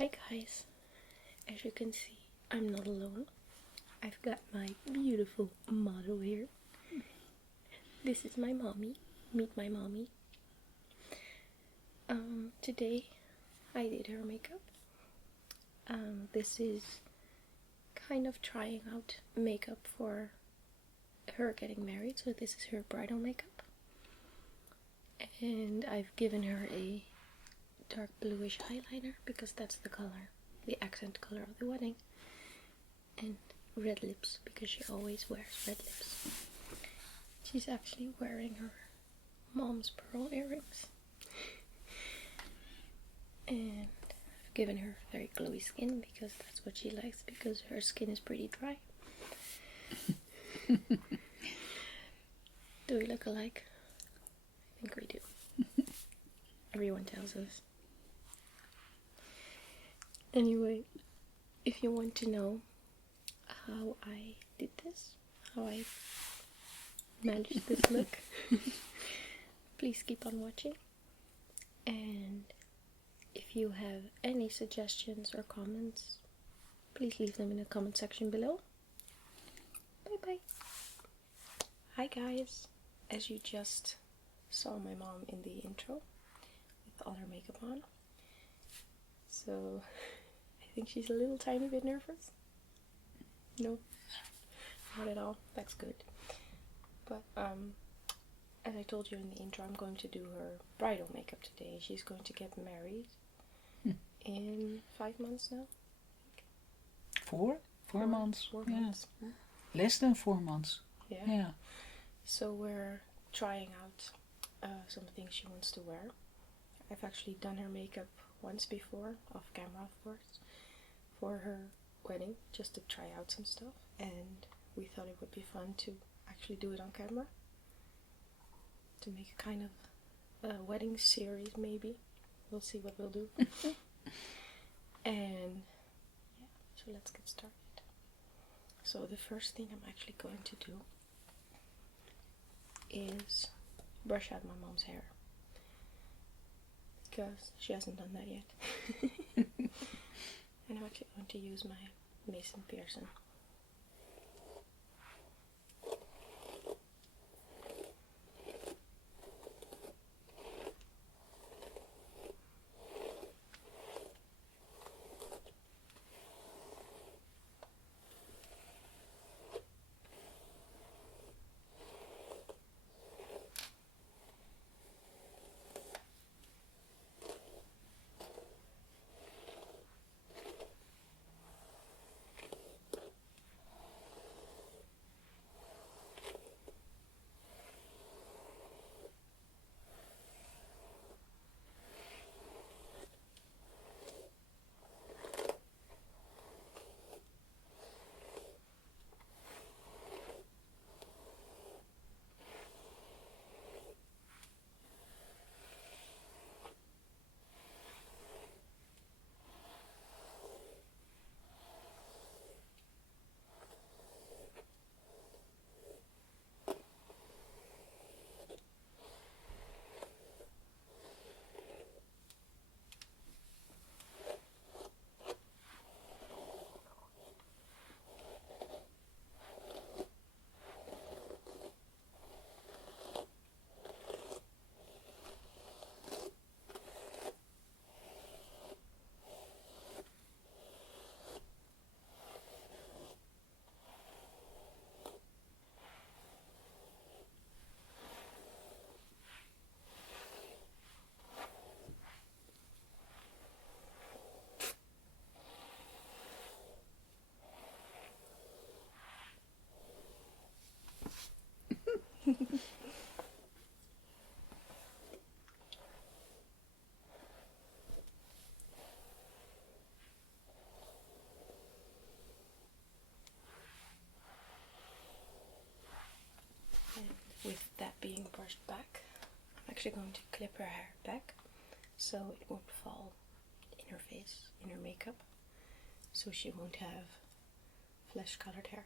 Hi guys, as you can see, I'm not alone. I've got my beautiful model here. This is my mommy. Meet my mommy. Today I did her makeup. This is kind of trying out makeup for her getting married, so this is her bridal makeup. And I've given her a dark bluish eyeliner because that's the color, the accent color of the wedding, and red lips because she always wears red lips. She's actually wearing her mom's pearl earrings. And I've given her very glowy skin because that's what she likes, because her skin is pretty dry. Do we look alike? I think we do. Everyone tells us. Anyway, if you want to know how I did this, how I managed this look, please keep on watching. And if you have any suggestions or comments, please leave them in the comment section below. Bye bye. Hi guys, as you just saw my mom in the intro with all her makeup on, so I think she's a little tiny bit nervous. No, not at all. That's good. But as I told you in the intro, I'm going to do her bridal makeup today. She's going to get married in 5 months now. 4 months. 4 yeah. months. Less than 4 months. Yeah. So we're trying out some things she wants to wear. I've actually done her makeup once before, off camera of course, for her wedding, just to try out some stuff, and we thought it would be fun to actually do it on camera, to make a kind of a wedding series maybe. We'll see what we'll do. And yeah, so let's get started. So the first thing I'm actually going to do is brush out my mom's hair, because she hasn't done that yet. And I'm actually going to use my Mason Pearson. With that being brushed back, I'm actually going to clip her hair back so it won't fall in her face, in her makeup, so she won't have flesh colored hair.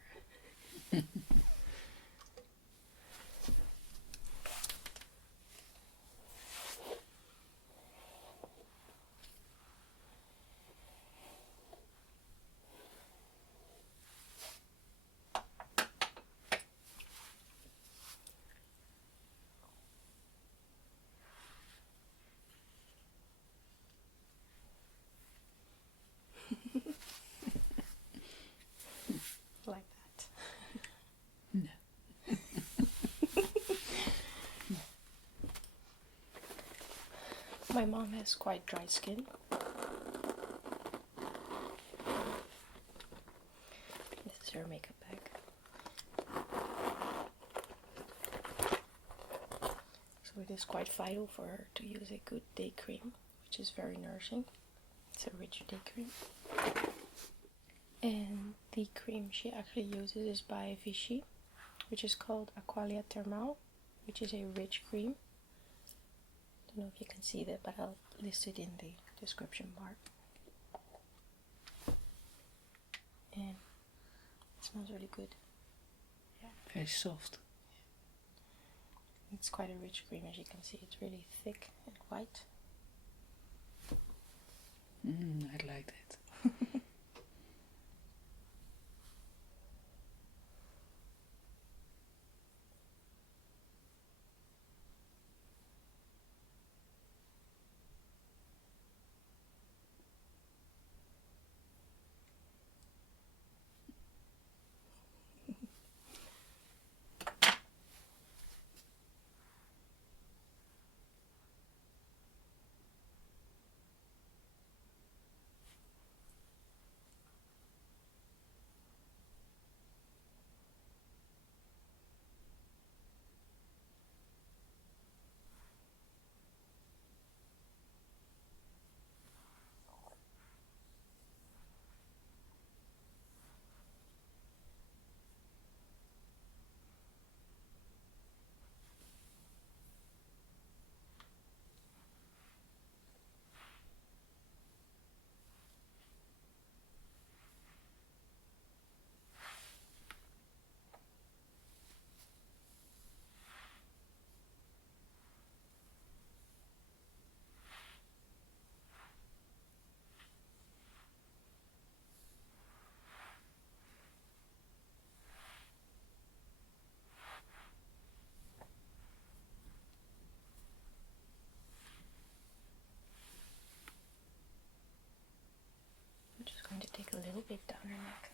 mom has quite dry skin. This is her makeup bag. So it is quite vital for her to use a good day cream, which is very nourishing. It's a rich day cream. And the cream she actually uses is by Vichy, which is called Aqualia Thermal, which is a rich cream. Don't know if you can see that, but I'll list it in the description bar. And it smells really good. Yeah. Very soft. It's quite a rich cream, as you can see. It's really thick and white. I like that. I'm just going to take a little bit down her neck.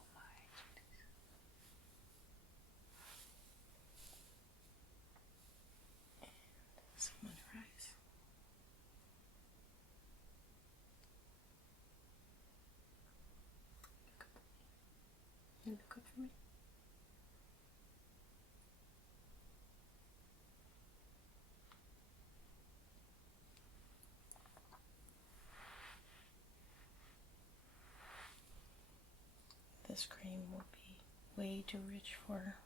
Oh my goodness. And some on her eyes. Look up. You look up for me. This cream will be way too rich for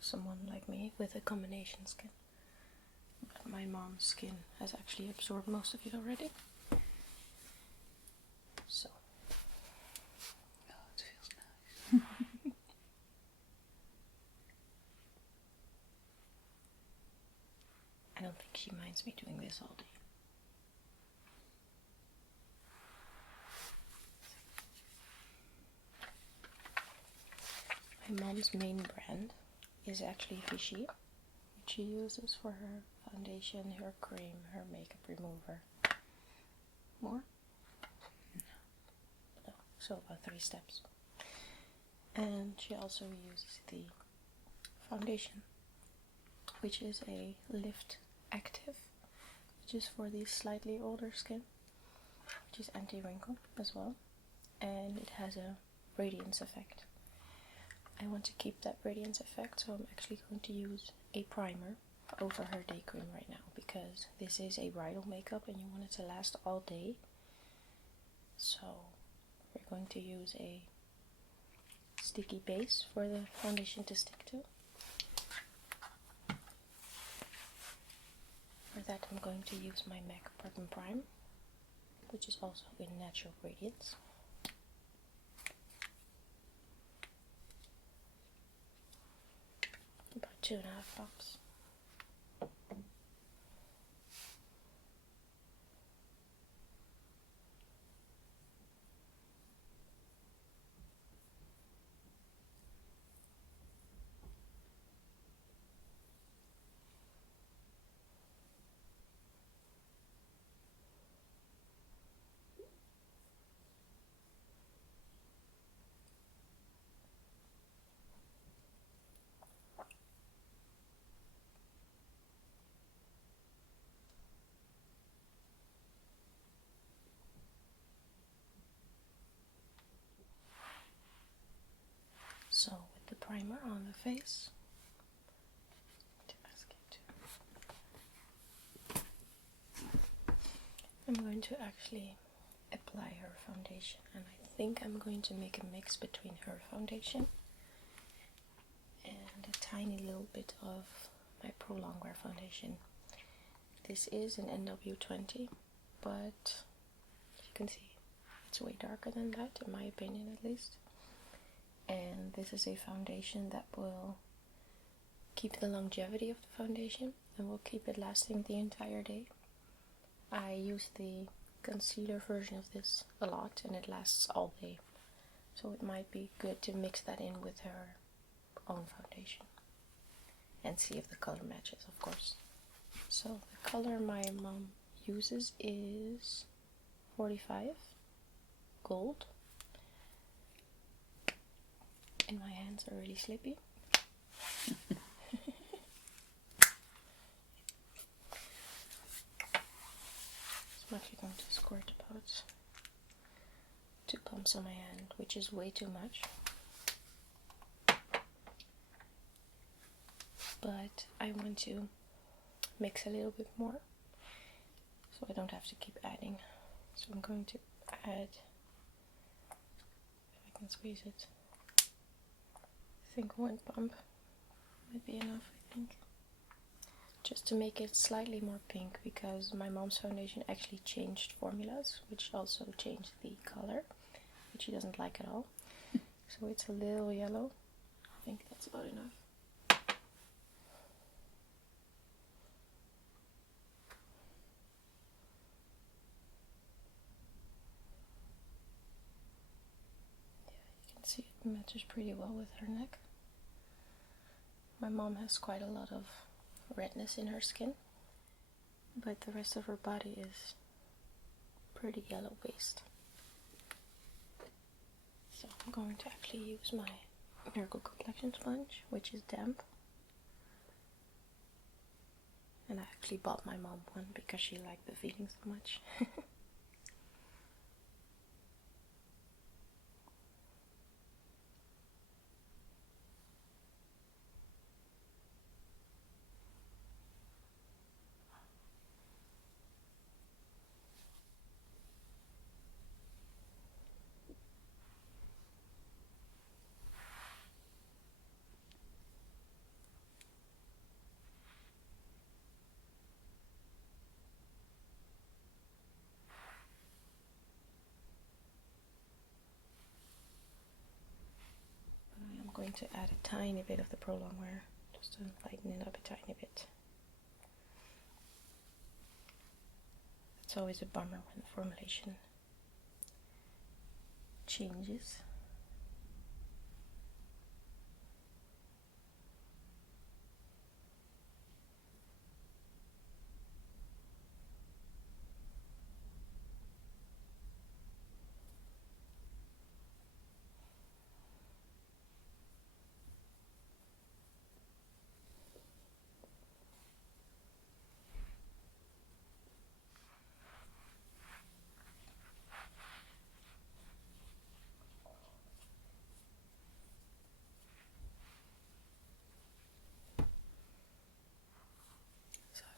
someone like me with a combination skin. But my mom's skin has actually absorbed most of it already. So. Oh, it feels nice. I don't think she minds me doing this all day. My mom's main brand is actually Vichy, which she uses for her foundation, her cream, her makeup remover. More? No. So about 3 steps. And she also uses the foundation, which is a Liftactiv, which is for the slightly older skin, which is anti-wrinkle as well, and it has a radiance effect. I want to keep that radiance effect, so I'm actually going to use a primer over her day cream right now, because this is a bridal makeup and you want it to last all day. So we're going to use a sticky base for the foundation to stick to. For that I'm going to use my MAC Prep+Prime, which is also in Natural Radiance. About 2.5 drops. primer on the face. I'm going to actually apply her foundation, and I think I'm going to make a mix between her foundation and a tiny little bit of my Prolongwear foundation. This is an NW20, but as you can see, it's way darker than that, in my opinion at least. And this is a foundation that will keep the longevity of the foundation and will keep it lasting the entire day. I use the concealer version of this a lot and it lasts all day, so it might be good to mix that in with her own foundation and see if the color matches, of course. So the color my mom uses is 45 gold, and my hands are really slippy. I'm actually going to squirt about 2 pumps on my hand, which is way too much. But I want to mix a little bit more, so I don't have to keep adding. So I'm going to add, if I can squeeze it, I think 1 pump might be enough, I think. Just to make it slightly more pink, because my mom's foundation actually changed formulas, which also changed the color, which she doesn't like at all. So it's a little yellow. I think that's about enough. Yeah, you can see it matches pretty well with her neck. My mom has quite a lot of redness in her skin, but the rest of her body is pretty yellow based. So I'm going to actually use my Miracle Complexion sponge, which is damp, and I actually bought my mom one because she liked the feeling so much. I'm going to add a tiny bit of the Prolongwear, just to lighten it up a tiny bit. It's always a bummer when the formulation changes.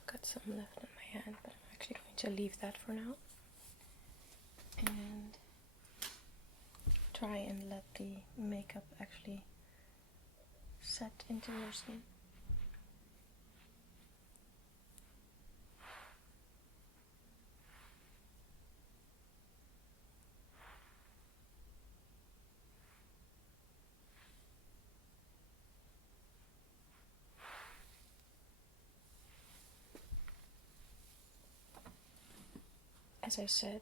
Got some left on my hand, but I'm actually going to leave that for now and try and let the makeup actually set into your skin. As I said,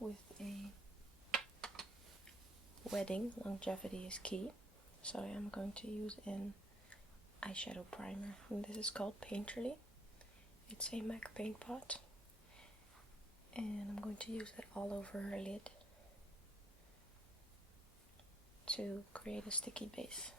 with a wedding, longevity is key. So I am going to use an eyeshadow primer, and this is called Painterly. It's a MAC paint pot, and I'm going to use it all over her lid to create a sticky base.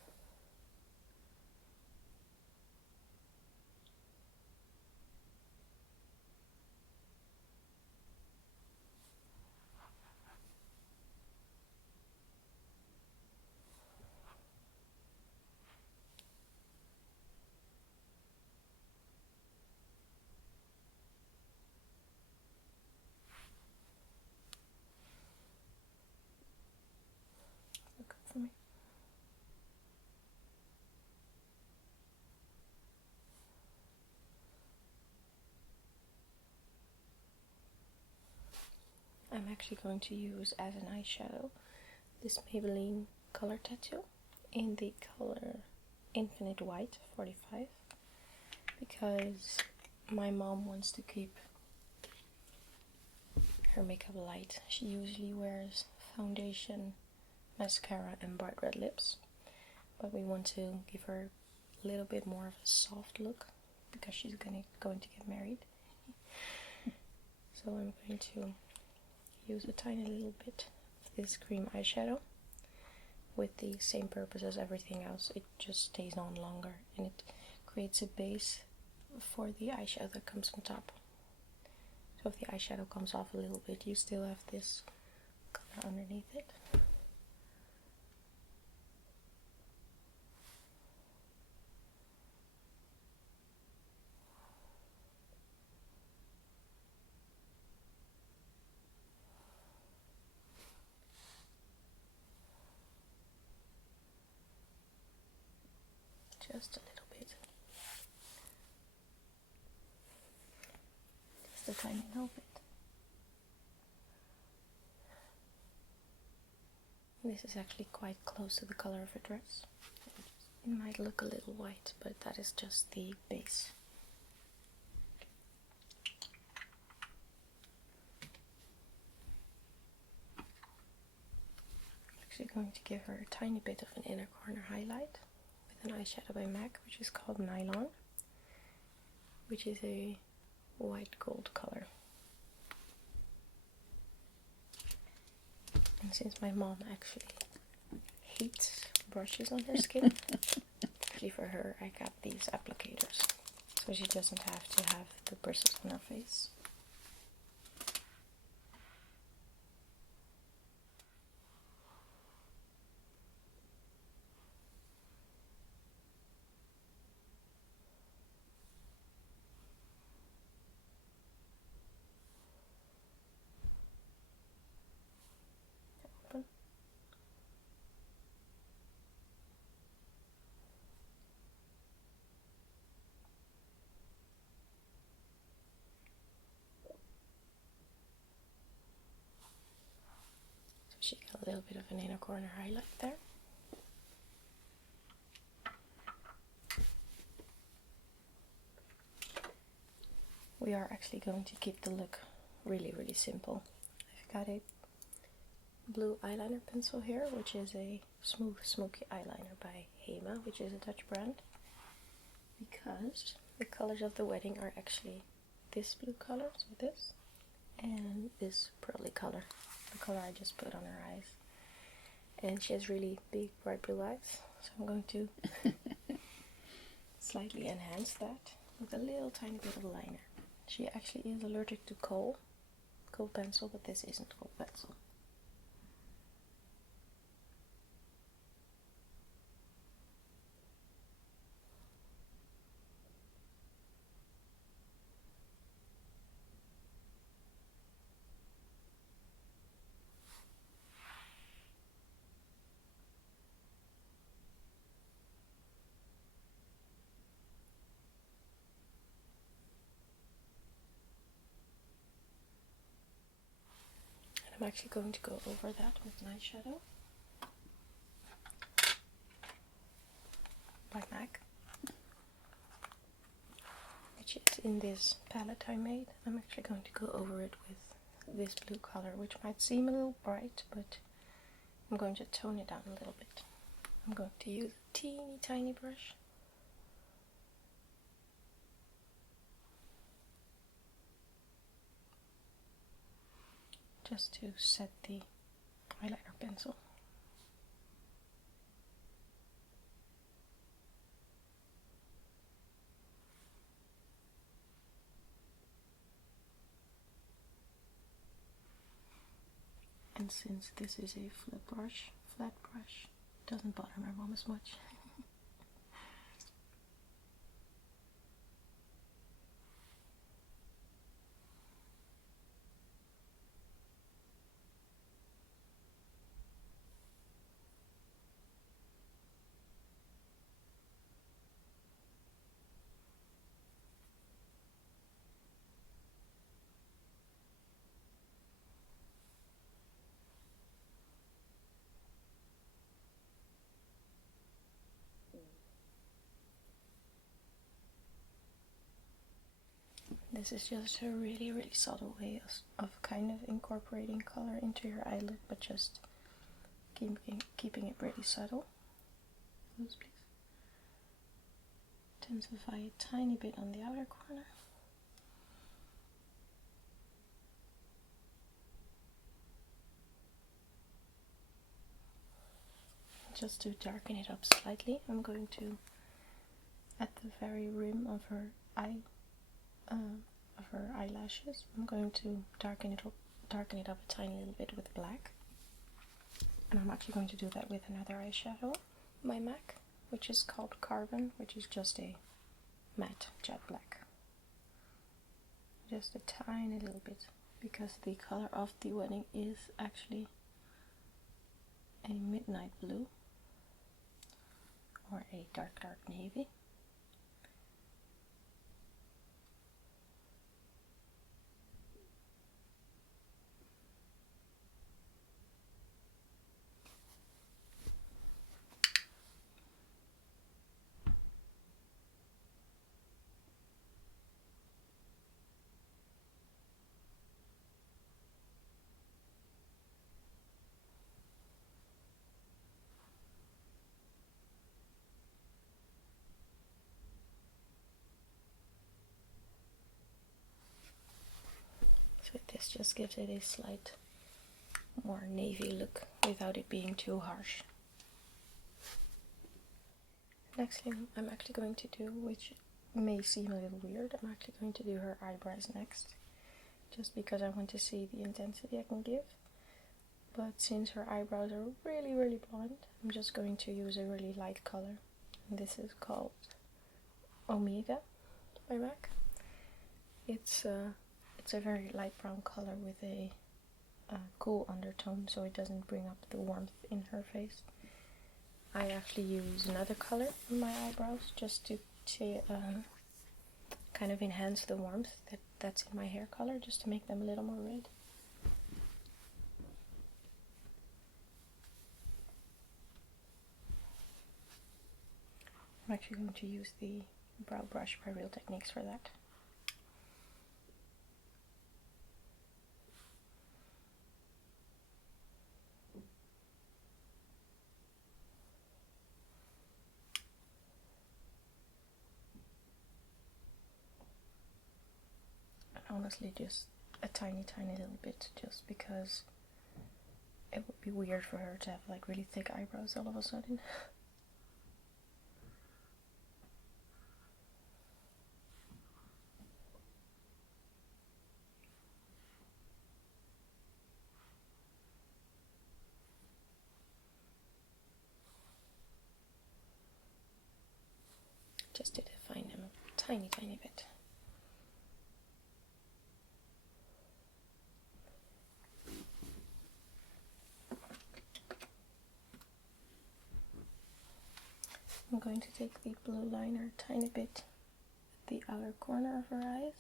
I'm actually going to use as an eyeshadow this Maybelline color tattoo in the color Infinite White 45, because my mom wants to keep her makeup light. She usually wears foundation, mascara and bright red lips, but we want to give her a little bit more of a soft look because she's going to get married. So I'm going to use a tiny little bit of this cream eyeshadow with the same purpose as everything else. It just stays on longer and it creates a base for the eyeshadow that comes on top. So if the eyeshadow comes off a little bit, you still have this color underneath it. Just a little bit. Just a tiny little bit. This is actually quite close to the color of a dress. It might look a little white, but that is just the base. I'm actually going to give her a tiny bit of an inner corner highlight with an eyeshadow by MAC, which is called Nylon, which is a white gold color. And since my mom actually hates brushes on her skin, actually for her I got these applicators, so she doesn't have to have the bristles on her face. She got a little bit of an inner corner highlight there. We are actually going to keep the look really, really simple. I've got a blue eyeliner pencil here, which is a smooth Smokey eyeliner by HEMA, which is a Dutch brand, because the colors of the wedding are actually this blue color, so this, and this pearly color, the color I just put on her eyes. And she has really big bright blue eyes, so I'm going to slightly enhance that with a little tiny bit of liner. She actually is allergic to kohl pencil, but this isn't kohl pencil. I'm actually going to go over that with an eyeshadow by MAC, which is in this palette I made. I'm actually going to go over it with this blue color, which might seem a little bright, but I'm going to tone it down a little bit. I'm going to use a teeny tiny brush. Just to set the eyeliner pencil. And since this is a flat brush, it doesn't bother my mom as much. This is just a really, really subtle way of kind of incorporating color into your eyelid, but just keeping it pretty subtle. Close, please. Intensify a tiny bit on the outer corner. Just to darken it up slightly, I'm going to, at the very rim of her eyelashes, I'm going to darken it up a tiny little bit with black. And I'm actually going to do that with another eyeshadow by MAC, which is called Carbon, which is just a matte jet black. Just a tiny little bit, because the color of the wedding is actually a midnight blue or a dark navy. So this just gives it a slight more navy look without it being too harsh. Next thing I'm actually going to do, which may seem a little weird, I'm actually going to do her eyebrows next, just because I want to see the intensity I can give. But since her eyebrows are really, really blonde, I'm just going to use a really light color. And this is called Omega by MAC. It's a very light brown color with a cool undertone, so it doesn't bring up the warmth in her face. I actually use another color on my eyebrows just to kind of enhance the warmth that's in my hair color, just to make them a little more red. I'm actually going to use the brow brush by Real Techniques for that. Honestly, just a tiny little bit, just because it would be weird for her to have like really thick eyebrows all of a sudden. Just to define them a tiny bit. I'm going to take the blue liner a tiny bit at the outer corner of her eyes.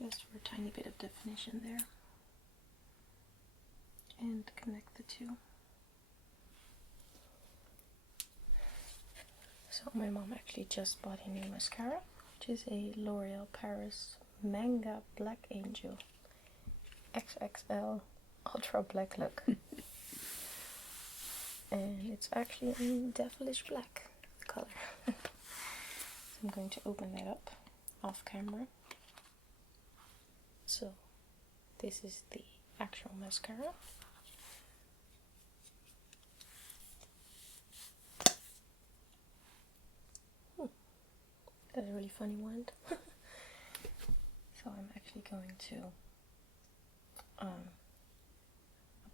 Just for a tiny bit of definition there. And connect the two. So my mom actually just bought a new mascara, which is a L'Oreal Paris Manga Black Angel XXL Ultra Black look. And it's actually in Devilish black color. So I'm going to open that up off camera. So this is the actual mascara. That's a really funny wand. So I'm actually going to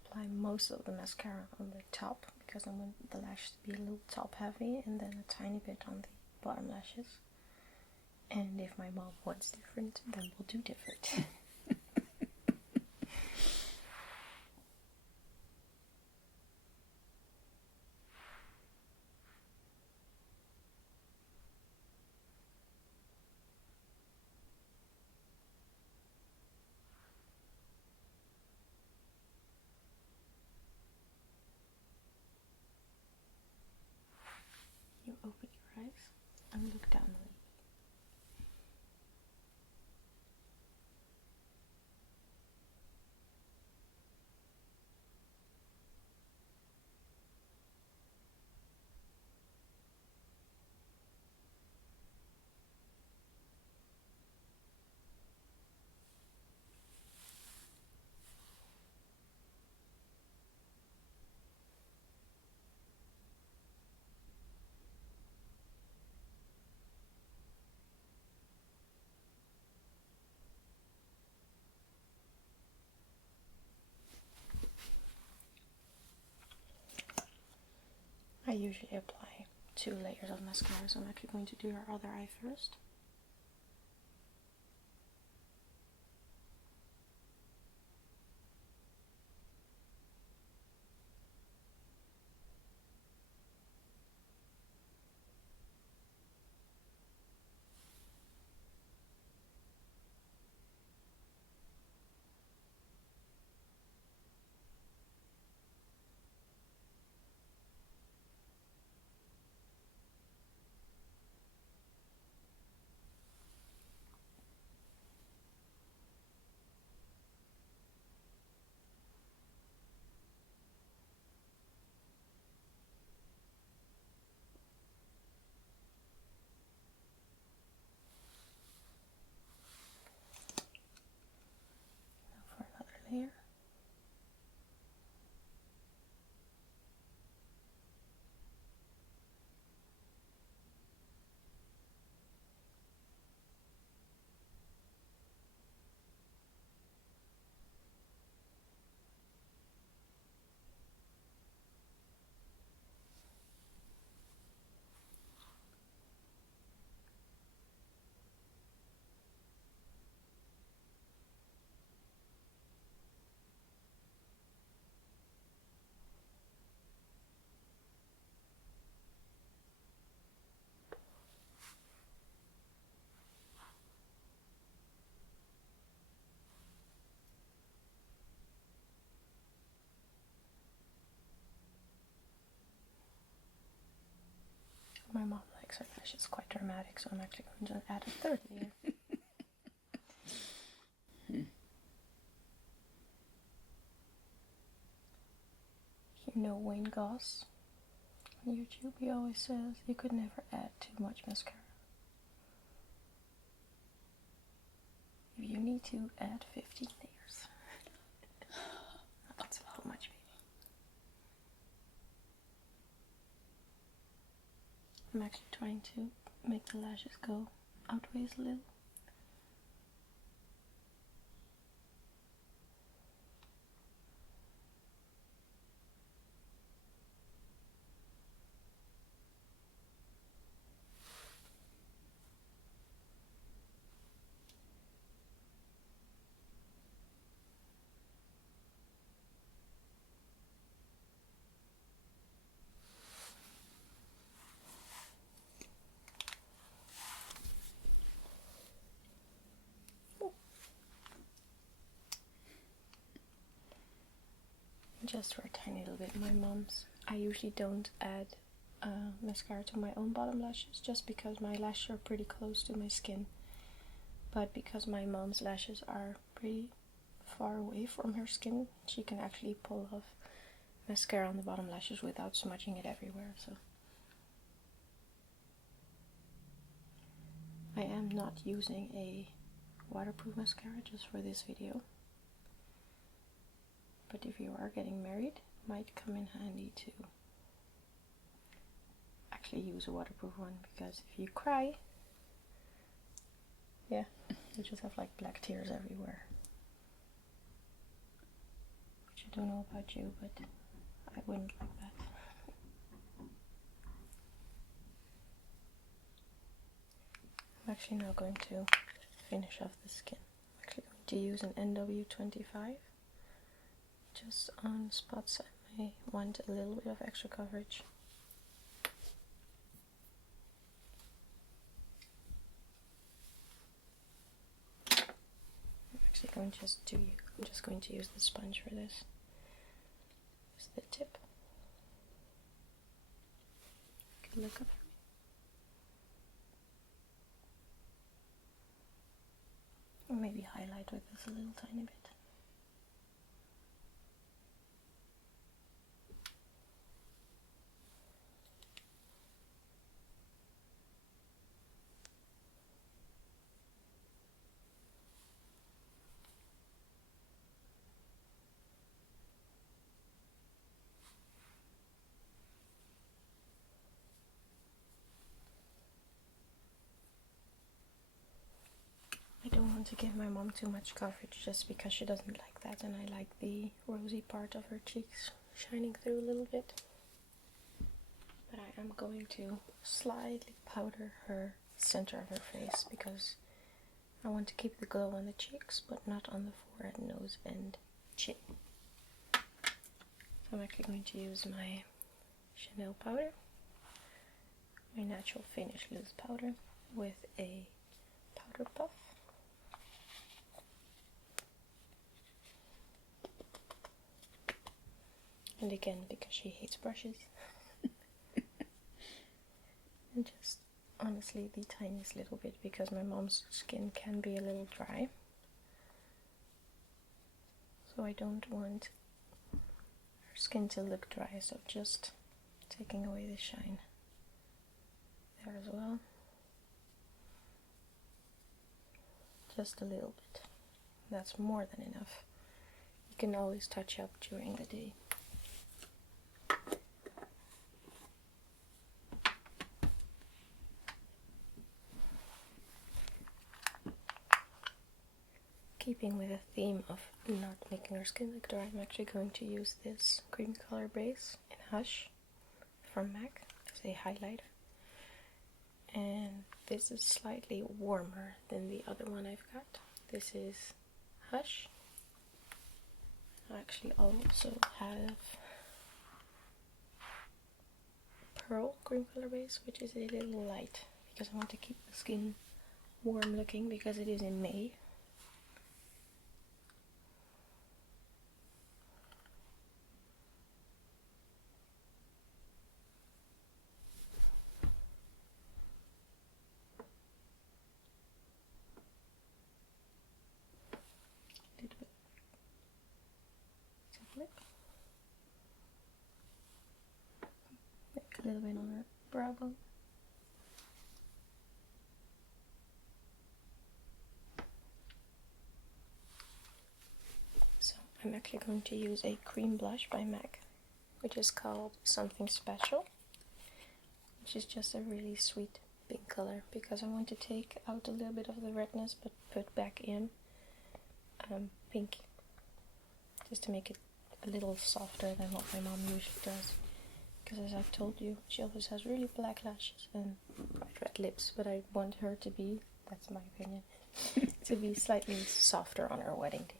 apply most of the mascara on the top, because I want the lashes to be a little top heavy, and then a tiny bit on the bottom lashes. And if my mom wants different, then we'll do different. and look down a little. I usually apply 2 layers of mascara, so I'm actually going to do her other eye first. For another layer. My mom likes her lashes quite dramatic, so I'm actually going to add a 3rd layer. You know Wayne Goss on YouTube, he always says you could never add too much mascara. If you need to, add 15 layers. That's a little much, baby. I'm actually trying to make the lashes go outways a little. Just for a tiny little bit, my mom's. I usually don't add mascara to my own bottom lashes just because my lashes are pretty close to my skin. But because my mom's lashes are pretty far away from her skin, she can actually pull off mascara on the bottom lashes without smudging it everywhere. So I am not using a waterproof mascara just for this video. But if you are getting married, it might come in handy to actually use a waterproof one, because if you cry, yeah, you just have like black tears everywhere. Which I don't know about you, but I wouldn't like that. I'm actually now going to finish off the skin. I'm actually going to use an NW25. Just on spots I may want a little bit of extra coverage. I'm actually going I'm just going to use the sponge for this. Just the tip. Good look up for me. highlight with this a little tiny bit. I don't want to give my mom too much coverage just because she doesn't like that, and I like the rosy part of her cheeks shining through a little bit. But I am going to slightly powder her center of her face because I want to keep the glow on the cheeks but not on the forehead, nose and chin. So I'm actually going to use my Chanel powder, my Natural Finish Loose powder with a powder puff. And again, because she hates brushes. And just honestly the tiniest little bit because my mom's skin can be a little dry. So I don't want her skin to look dry, so just taking away the shine there as well. Just a little bit. That's more than enough. You can always touch up during the day. Keeping with the theme of not making our skin look dry, I'm actually going to use this cream color base in Hush from MAC as a highlighter. And this is slightly warmer than the other one I've got. This is Hush. I actually also have Pearl cream color base, which is a little light because I want to keep the skin warm looking because it is in May. A little bit on her brow bone. So I'm actually going to use a cream blush by MAC, which is called Something Special, which is just a really sweet pink color because I want to take out a little bit of the redness but put back in pink, just to make it a little softer than what my mom usually does. Because as I've told you, she always has really black lashes and bright red lips, but I want her to be, that's my opinion, to be slightly softer on her wedding day.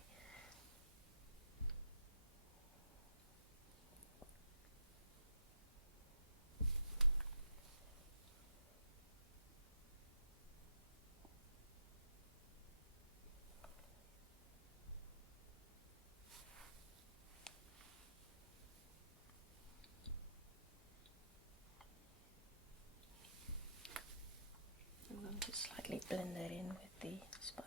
I'm going to slightly blend that in with the sponge.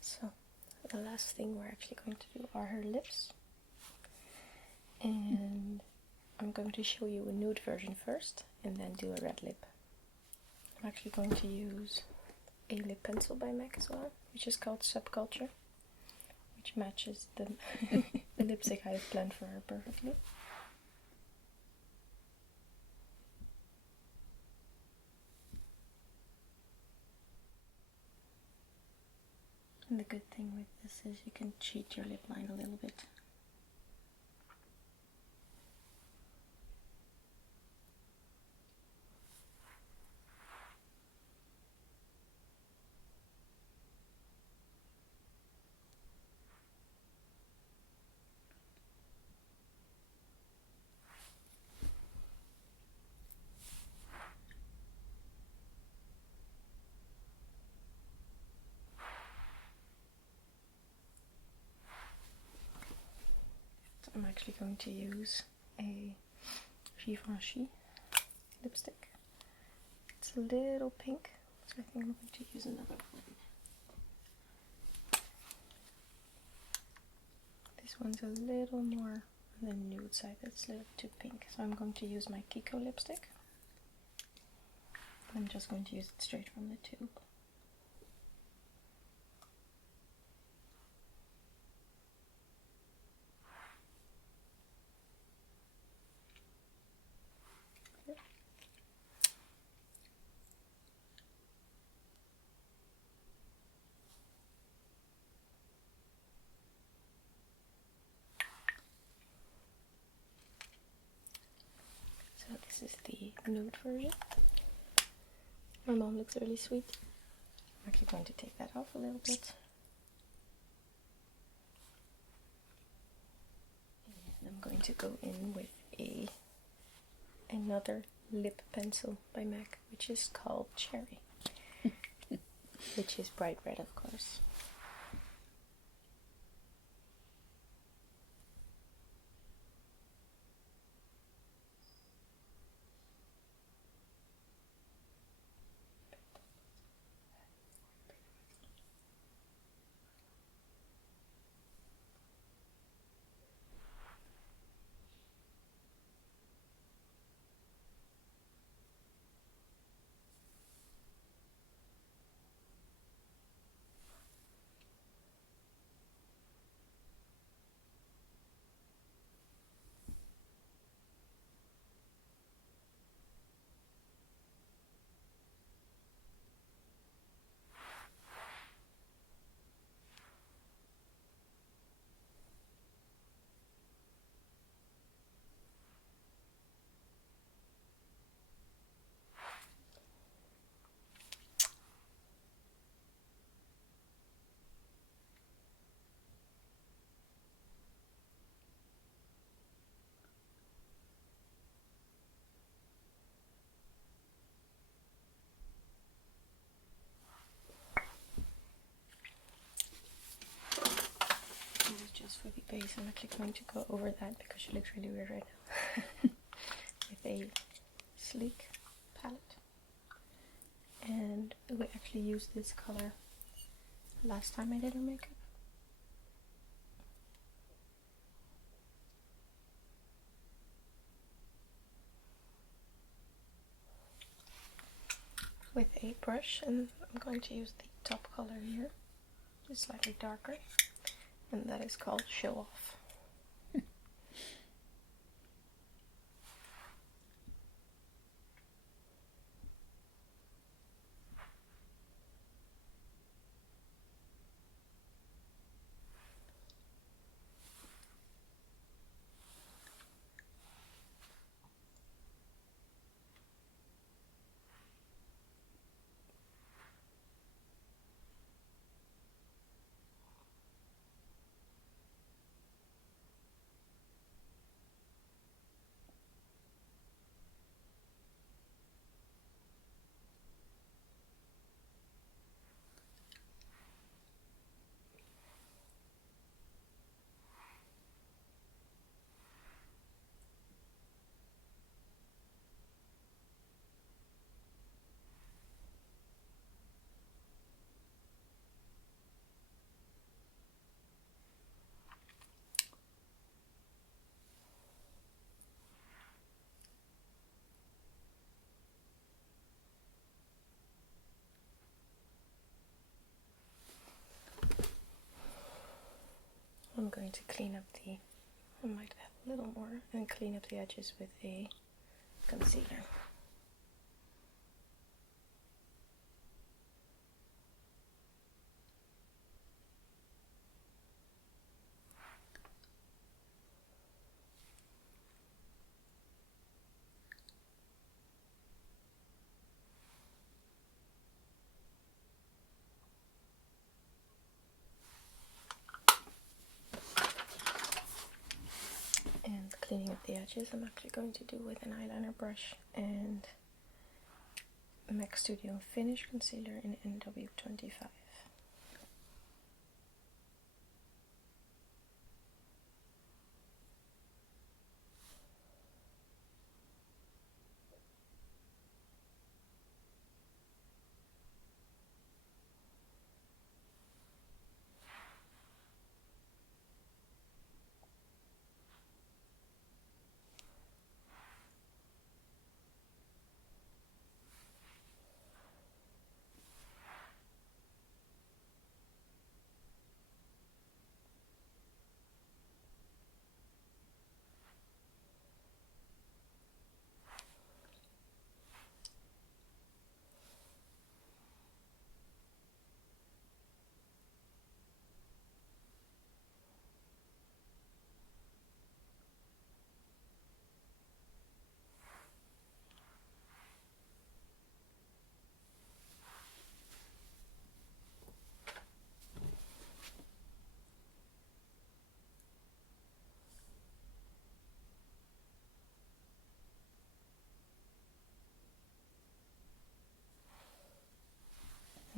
So, the last thing we're actually going to do are her lips. And I'm going to show you a nude version first, and then do a red lip. I'm actually going to use a lip pencil by MAC as well, which is called Subculture, which matches the, the lipstick I have planned for her perfectly. And the good thing with this is you can cheat your lip line a little bit. I'm actually going to use a Givenchy lipstick. It's a little pink, so I think I'm going to use another one. This one's a little more on the nude side, it's a little too pink, so I'm going to use my KIKO lipstick. I'm just going to use it straight from the tube. So this is the nude version. My mom looks really sweet. I'm actually going to take that off a little bit. And I'm going to go in with another lip pencil by MAC, which is called Cherry, which is bright red, of course. Just for the base, I'm actually going to go over that because she looks really weird right now. With a sleek palette. And we actually used this color last time I did her makeup. With a brush, and I'm going to use the top color here. It's slightly darker. And that is called Show Off. I'm going to clean up I might have a little more, and clean up the edges with a concealer. And cleaning up the edges, I'm actually going to do with an eyeliner brush and MAC Studio Finish Concealer in NW25.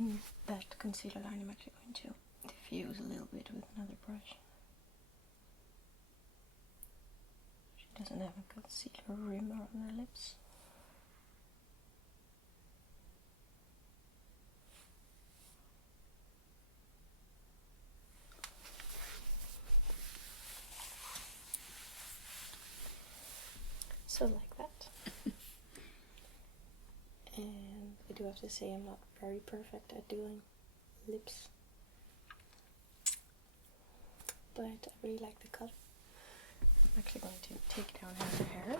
And that concealer line I'm actually going to diffuse a little bit with another brush. She doesn't have a concealer rim on her lips. So like that. And I do have to say I'm not very perfect at doing lips, but I really like the color. I'm actually going to take down her hair.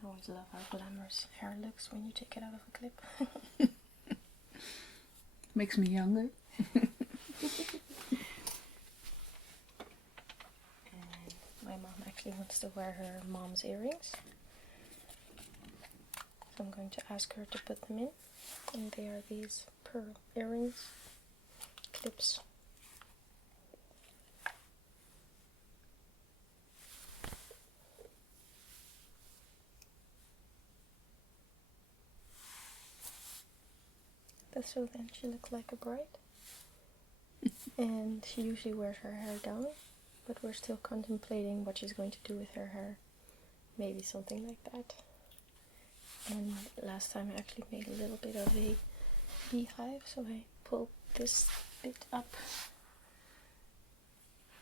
I always love how glamorous hair looks when you take it out of a clip. Makes me younger. And my mom actually wants to wear her mom's earrings, so I'm going to ask her to put them in. And they are these pearl earrings, clips. So then she looks like a bride. And she usually wears her hair down, but we're still contemplating what she's going to do with her hair. Maybe something like that. And last time I actually made a little bit of a beehive, so I pulled this bit up,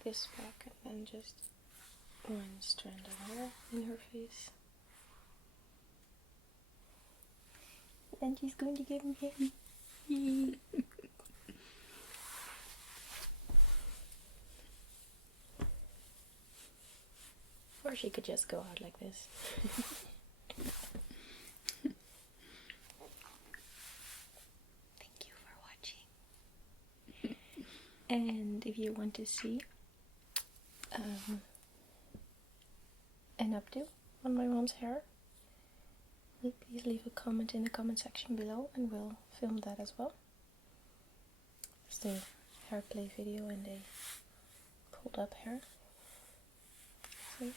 this back, and then just one strand of hair in her face. And she's going to give him. Or she could just go out like this. Thank you for watching. And if you want to see an updo on my mom's hair, please leave a comment in the comment section below and we'll film that as well. It's the hair play video and a pulled up hair. See?